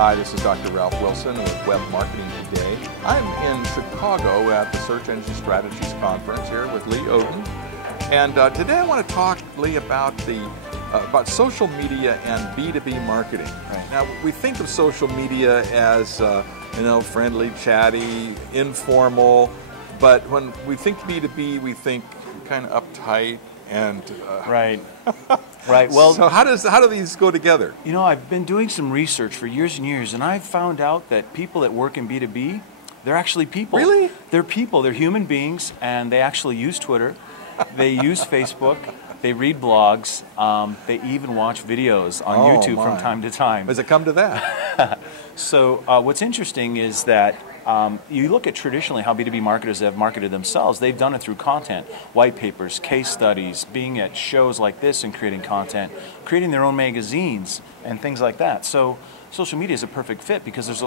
Hi, this is Dr. Ralph Wilson with Web Marketing Today. I'm in Chicago at the Search Engine Strategies Conference here with Lee Odden. And today I want to talk, Lee, about social media and B2B marketing. Right. Now, we think of social media as friendly, chatty, informal, but when we think B2B, we think kind of uptight and right. Right. Well, so how do these go together? You know, I've been doing some research for years and years, and I've found out that people that work in B2B, they're actually people. Really? They're people. They're human beings, and they actually use Twitter. They use Facebook. They read blogs. They even watch videos on YouTube from time to time. Has it come to that? So what's interesting is that you look at traditionally how B2B marketers have marketed themselves. They've done it through content, white papers, case studies, being at shows like this and creating content, creating their own magazines and things like that. So social media is a perfect fit because there's,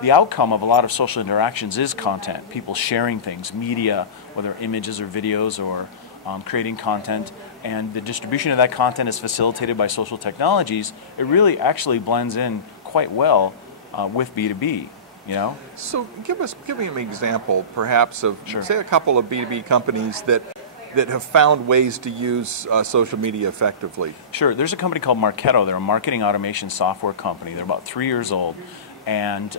the outcome of a lot of social interactions is content, people sharing things, media, whether images or videos or creating content, and the distribution of that content is facilitated by social technologies. It really actually blends in quite well with B2B. So give me an example, perhaps, of say a couple of B2B companies that have found ways to use social media effectively. Sure. There's a company called Marketo. They're a marketing automation software company. They're about 3 years old, and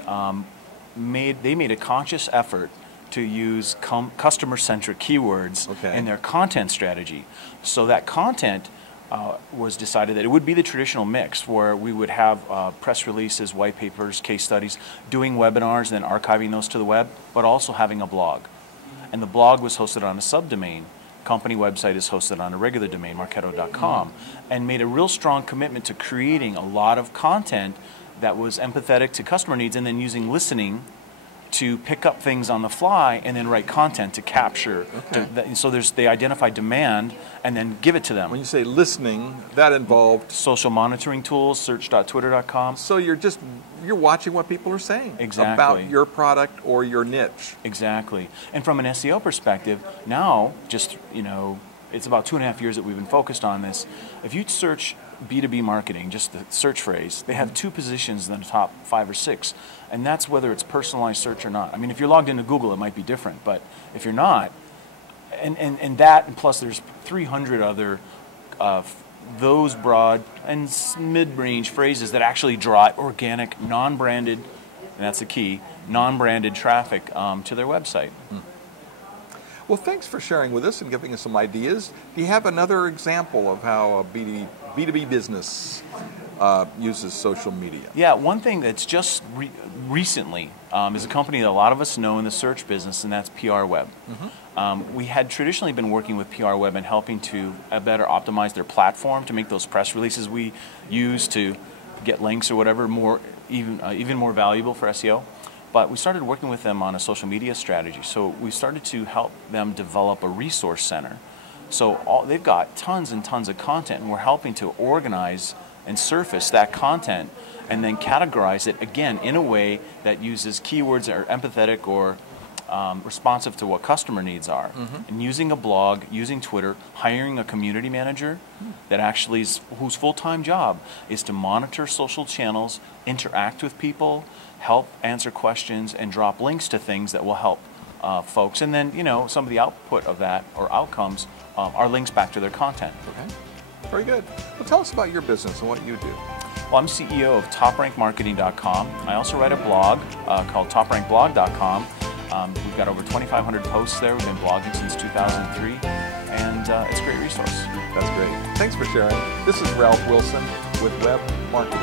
they made a conscious effort to use customer-centric keywords in their content strategy. So that content was decided that it would be the traditional mix where we would have press releases, white papers, case studies, doing webinars, and then archiving those to the web, but also having a blog. And the blog was hosted on a subdomain. Company website is hosted on a regular domain, marketo.com, and made a real strong commitment to creating a lot of content that was empathetic to customer needs and then using listening to pick up things on the fly and then write content to capture. So they identify demand and then give it to them. When you say listening, that involved social monitoring tools, search.twitter.com. So you're watching what people are saying about your product or your niche. Exactly. And from an SEO perspective, now it's about 2.5 years that we've been focused on this. If you search B2B marketing, just the search phrase, they have 2 positions in the top 5 or 6, and that's whether it's personalized search or not. I mean, if you're logged into Google, it might be different, but if you're not, and plus there's 300 other those broad and mid-range phrases that actually draw organic, non-branded, and that's the key, non-branded traffic to their website. Well, thanks for sharing with us and giving us some ideas. Do you have another example of how a B2B business uses social media? Yeah, one thing that's just recently is a company that a lot of us know in the search business, and that's PRWeb. We had traditionally been working with PRWeb and helping to better optimize their platform to make those press releases we use to get links or whatever even more valuable for SEO. But we started working with them on a social media strategy. So we started to help them develop a resource center. So they've got tons and tons of content, and we're helping to organize and surface that content and then categorize it, again, in a way that uses keywords that are empathetic or responsive to what customer needs are. And using a blog, using Twitter, hiring a community manager that actually whose full-time job is to monitor social channels, interact with people, help answer questions, and drop links to things that will help folks. And then, some of the output of that or outcomes are links back to their content. Okay. Very good. Well, tell us about your business and what you do. Well, I'm CEO of toprankmarketing.com. I also write a blog called toprankblog.com. We've got over 2,500 posts there. We've been blogging since 2003, and it's a great resource. That's great. Thanks for sharing. This is Ralph Wilson with Web Marketing.